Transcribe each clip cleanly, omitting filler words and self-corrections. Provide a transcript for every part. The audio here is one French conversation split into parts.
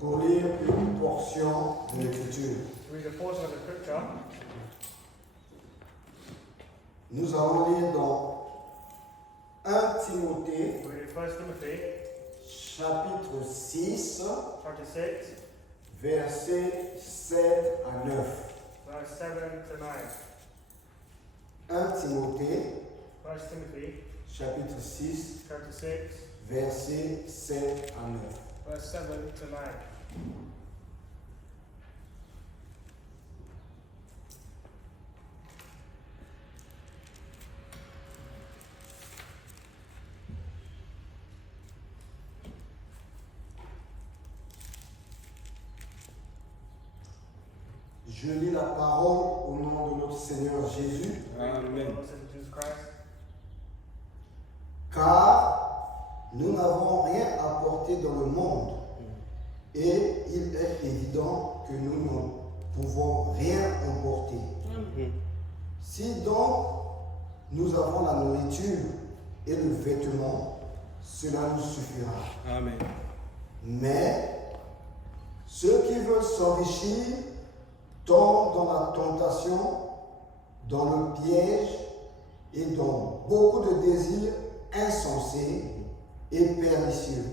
pour lire une portion de l'Écriture. To read a portion of the scripture. Nous allons lire dans 1 Timothée, We read 1 Timothy chapitre 6, chapter 6, versets 7 à 9. verse 7 to 9. 1 Timothée, 1 Timothy chapitre 6, chapter 6, versets 7 à 9. verse 7 to 9. Je lis la parole au nom de notre Seigneur Jésus, Amen. Lord Jesus Christ. car nous n'avons rien apporté dans le monde et il est évident que nous ne pouvons rien emporter. Si donc nous avons la nourriture et le vêtement, cela nous suffira. Amen. Mais ceux qui veulent s'enrichir tombent dans la tentation, dans le piège et dans beaucoup de désirs insensés et pernicieux,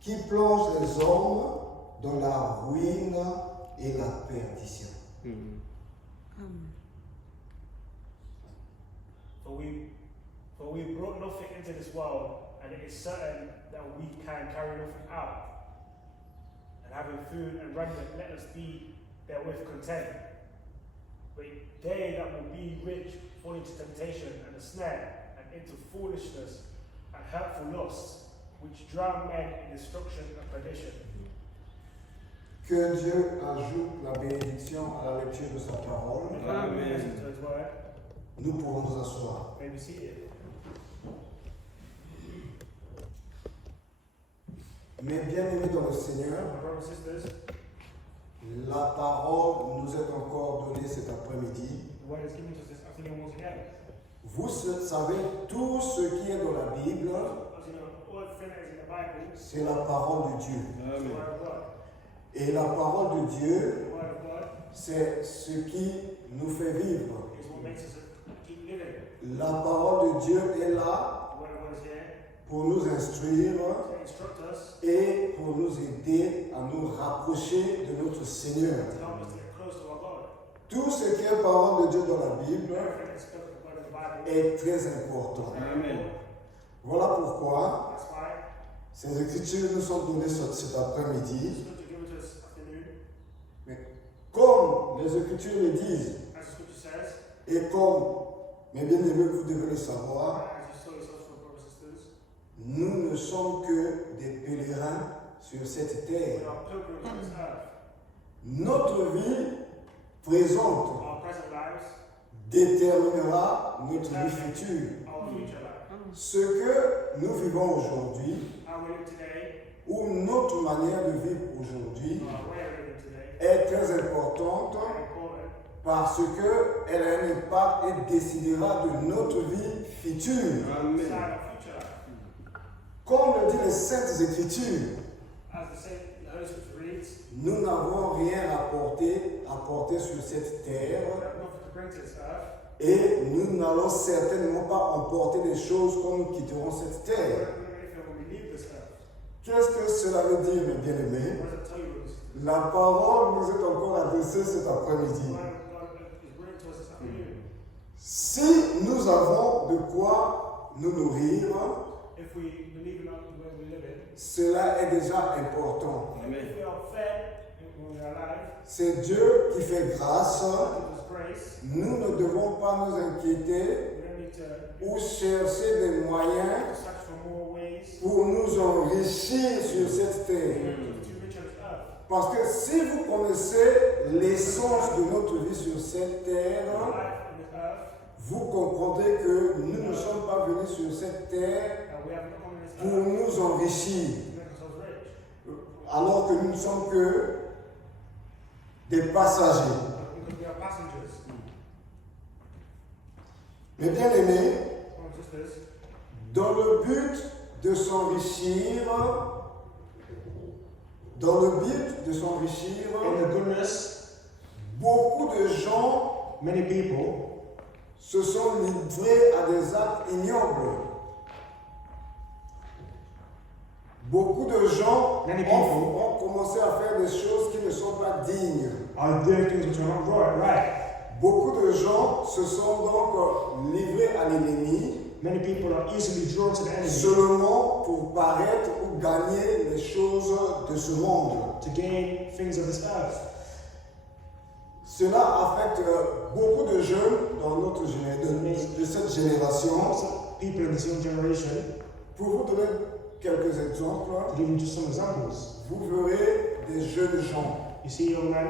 qui plongent les hommes dans la ruine et la perdition. For we brought nothing into this world, and it is certain that we can carry nothing out. And having food and raiment, let us be therewith content. But they that will be rich fall into temptation and a snare, and into foolishness and hurtful lusts, which drown men in destruction and perdition. Que Dieu ajoute la bénédiction à la lecture de sa parole. Amen. Listen to his word. Nous pourrons nous asseoir. May be seated. Mes bien-aimés dans le Seigneur, My brothers and sisters, la parole nous est encore donnée cet après-midi. the word is given to us this afternoon once again. Vous savez, tout ce qui est dans la Bible, As you know, all things that is in the Bible is c'est la parole de Dieu. the Amen. word of God. Et la parole de Dieu, The word of God c'est ce qui nous fait vivre. is what makes us keep living. La parole de Dieu est là The word of God is here pour nous instruire to instruct us, et pour nous aider à nous rapprocher de notre Seigneur. to help us to get close to our God. Tout ce qui est parole de Dieu dans la Bible Everything that's spoken of the word of the Bible est très important. Amen. Voilà pourquoi That's why ces écritures nous sont données cet après-midi. the scripture given to us this afternoon, Mais comme les Écritures le disent, as the scripture says, et comme, mes bien-aimés, vous devez le savoir, as you saw yourselves from brothers and sisters, nous ne sommes que des pèlerins sur cette we terre. are pilgrims on this earth. Notre vie présente Our present lives, déterminera notre vie future. our future life. Ce que nous vivons aujourd'hui, How we live today, ou notre manière de vivre aujourd'hui, our way of living today, est très importante very important parce qu'elle a un impact et décidera de notre vie future. Amen. inside our future life. Comme le dit les Saintes Écritures, As the Holy Scripture reads, nous n'avons rien apporté sur cette we terre have nothing to bring to this earth, et nous n'allons certainement pas emporter des choses quand nous quitterons cette we terre. don't bring anything when we leave this earth. Qu'est-ce que cela veut dire, mes bien-aimés? What does it tell you, brothers and sisters? La parole nous est encore adressée cet The après-midi. word of God is bringing to us this afternoon. Si nous avons de quoi nous nourrir, If we believe in the way we live in, cela est déjà important. Amen. if we are fed when we are alive, C'est Dieu qui fait grâce. God gives us grace, Nous ne devons pas nous inquiéter we don't need to ou chercher des moyens search for more ways pour nous enrichir sur cette terre. to reach on this earth. Parce que si vous connaissez l'essence de notre vie sur cette terre, Our life on this earth, vous comprendrez que nous ne sommes pas venus sur cette terre we have not come on this pour earth nous enrichir, to make ourselves rich, alors que nous ne sommes que des passagers. because we are passengers. Mes bien-aimés, Brothers and sisters, dans le but de s'enrichir, dans le but de s'enrichir, in the goodness, beaucoup de gens many people se sont livrés à des actes ignobles. Beaucoup de gens Many people ont commencé à faire des choses qui ne sont pas dignes. are doing things which are not right. Beaucoup de gens se sont donc livrés à l'ennemi Many people are easily drawn to the enemy seulement pour paraître ou gagner les choses de ce monde. to gain things of this earth. Cela affecte beaucoup de jeunes dans notre de cette génération. Also, people in this young generation, Pour vous donner quelques exemples, to give you just some examples, vous verrez des jeunes gens. you see young men,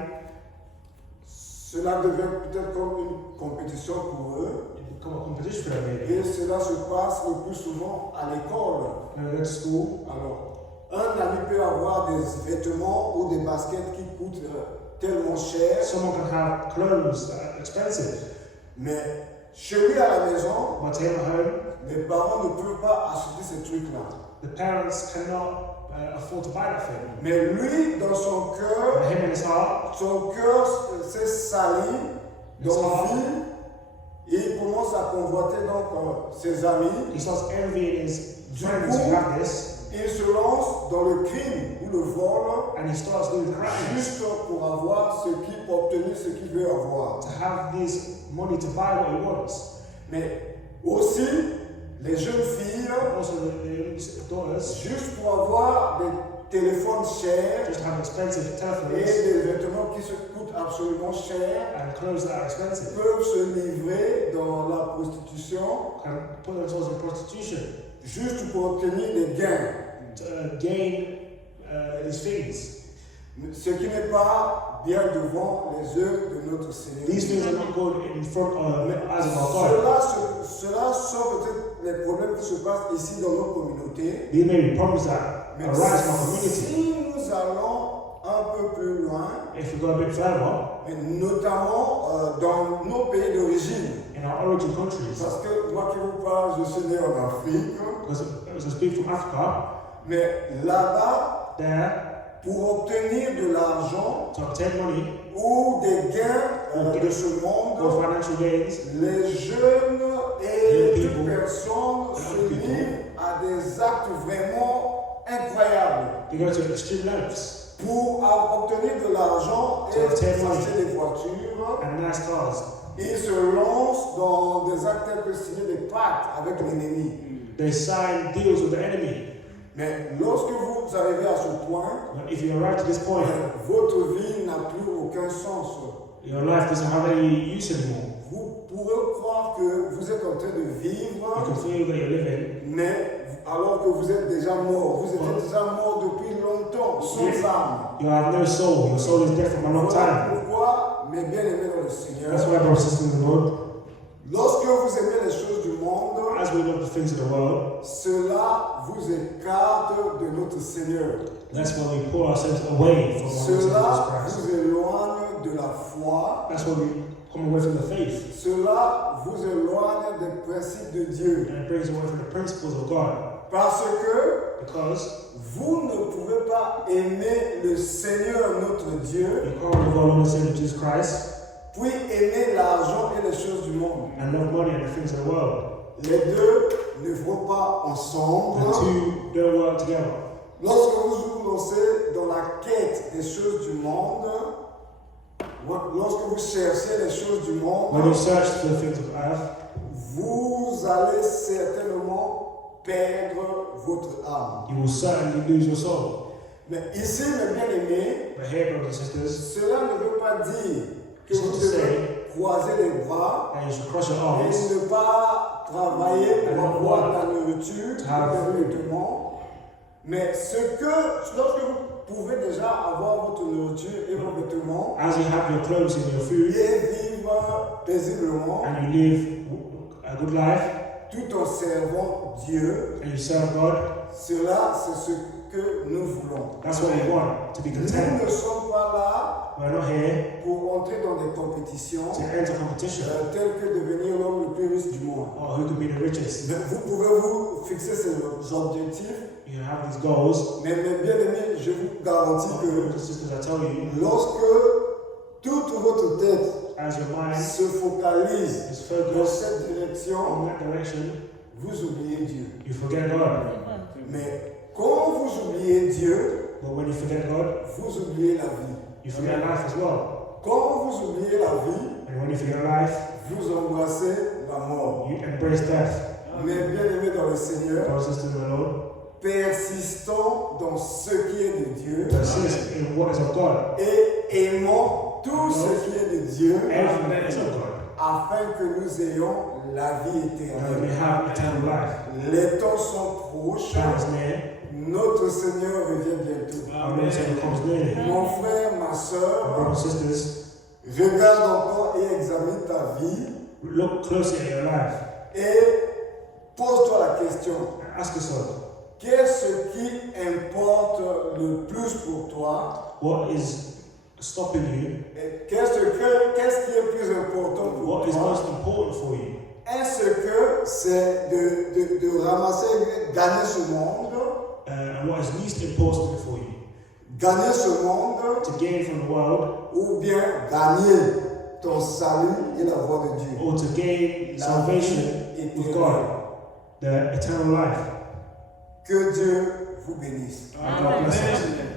Cela devient peut-être comme une compétition pour eux. it become a competition for them maybe. Et cela se passe le plus souvent à l'école. When they go to school, Alors, un ami peut avoir des vêtements ou des baskets qui coûtent tellement cher, someone can have clothes that are expensive, mais chez lui à la maison, but to him at home, les parents ne peuvent pas acheter ces trucs-là. the parents cannot afford to buy that thing. Mais lui, dans son But cœur him in his heart, s'est sali d'envie et il commence à convoiter donc ses amis. he starts envying his friends who have this, Il se lance dans le crime ou le vol and he starts doing crimes juste pour avoir pour obtenir ce qu'il veut avoir. to have this money to buy what he wants. Mais aussi, les jeunes filles, Also, the daughters juste pour avoir des téléphones chers just have expensive et telephones des vêtements qui se coûtent absolument cher, and clothes that are expensive, peuvent se livrer dans la prostitution can put themselves in prostitution juste pour obtenir des gains. to gain these things. Ce qui n'est pas bien devant les yeux de notre Seigneur. These things are not good in front of the eyes of our God. Cela sont peut-être les problèmes qui se passent ici dans nos communautés. These may be problems that Mais arise in our community. si nous allons un peu plus loin, If we go a bit further, mais notamment dans nos pays d'origine, in our origin countries, parce que moi qui vous parle, je suis né en Afrique, because as I speak from Africa, mais là-bas, there, pour obtenir de l'argent to obtain money ou des gains de ce or monde, financial gains, les jeunes et Young toute people. personne se Young people. livrent à des actes vraiment incroyables they go to extreme lengths pour obtenir de l'argent To et obtain money. s'acheter des voitures. and nice cars. Ils se lancent dans des actes tels que signer des pactes avec l'ennemi. They sign deals with the enemy. Mais lorsque vous arrivez à ce point, But if you arrive to this point, votre vie n'a plus aucun sens. your life doesn't have any use anymore. Vous pourrez croire que vous êtes en train de You vivre, can feel that you're living, mais alors que vous êtes déjà mort. Vous êtes déjà mort depuis longtemps, sans âme. you have no soul. Your soul is dead from a long Voilà time. pourquoi, mes bien-aimés dans le Seigneur, That's why, brothers and sisters in the Lord, lorsque vous aimez les choses du monde, as we love the things of the world, cela vous écarte de notre Seigneur. that's when we pull ourselves away from our Lord Jesus Cela Christ. vous éloigne de la foi. That's when we come away from the faith, Cela vous éloigne des principes de Dieu. and it brings away from the principles of God. Parce que Because vous ne pouvez pas aimer le Seigneur notre Dieu, you can't love our Lord and Savior Jesus Christ puis aimer l'argent et les choses du monde. and love money and the things of the world. Les deux ne vont pas ensemble. The two don't work together. Lorsque vous vous lancez dans la quête des choses du monde, lorsque vous cherchez les choses du monde, When you search for the things of earth, vous allez certainement perdre votre âme. you will certainly lose your soul. Mais ici, mes bien-aimés, But here, brothers and sisters, cela ne veut pas dire que It's vous not to say devez croiser les bras that you should cross your arms et ne pas travailler pour And avoir what? la nourriture, Have des food. vêtements. Mais lorsque vous pouvez déjà avoir votre nourriture et vos vêtements as you have your clothes and your food, et vivre paisiblement, and you live a good life, tout en servant Dieu, and you serve God, cela c'est ce que nous voulons. that's what we want, to be Nous content. ne sommes pas là We're not here pour entrer dans des compétitions to enter competition telles que devenir l'homme le plus riche du monde. or who can be the richest. Vous pouvez vous fixer ces objectifs, you have these goals. Mais mes bien-aimés, je vous garantis Brothers que and sisters, I tell you, lorsque toute votre tête as your mind se focalise is dans focused cette direction, in that direction, vous oubliez Dieu. you forget God. Mais quand vous oubliez Dieu, But when you forget God, vous oubliez la vie. you forget life as well. Quand vous oubliez la vie, And when you forget life, vous embrassez la mort. you embrace death. Mes bien-aimés dans le Seigneur, Brothers and sisters in the Lord, persistons dans ce qui est de Dieu persist in what is of God. et aimons tout ce qui est de Dieu Everything that is of God. afin que nous ayons la vie And we éternelle. have eternal life. Les temps sont proches, Time is near. notre Seigneur revient bientôt. Our Lord Savior comes nearly. Mon frère, ma soeur, Brothers and sisters, regarde encore et examine ta vie look closely at your life et pose-toi la question. and ask yourself, Qu'est-ce qui importe le plus pour toi? what is stopping you? Et qu'est-ce qui est plus important pour What is toi? most important for you? Est-ce que c'est de ramasser, gagner ce monde, And what is least important for you? gagner ce monde, To gain from the world ou bien gagner ton salut et la voie de Dieu? or to gain La salvation vie with éternelle. God, the eternal life? Que Dieu vous bénisse. And God bless us. Amen.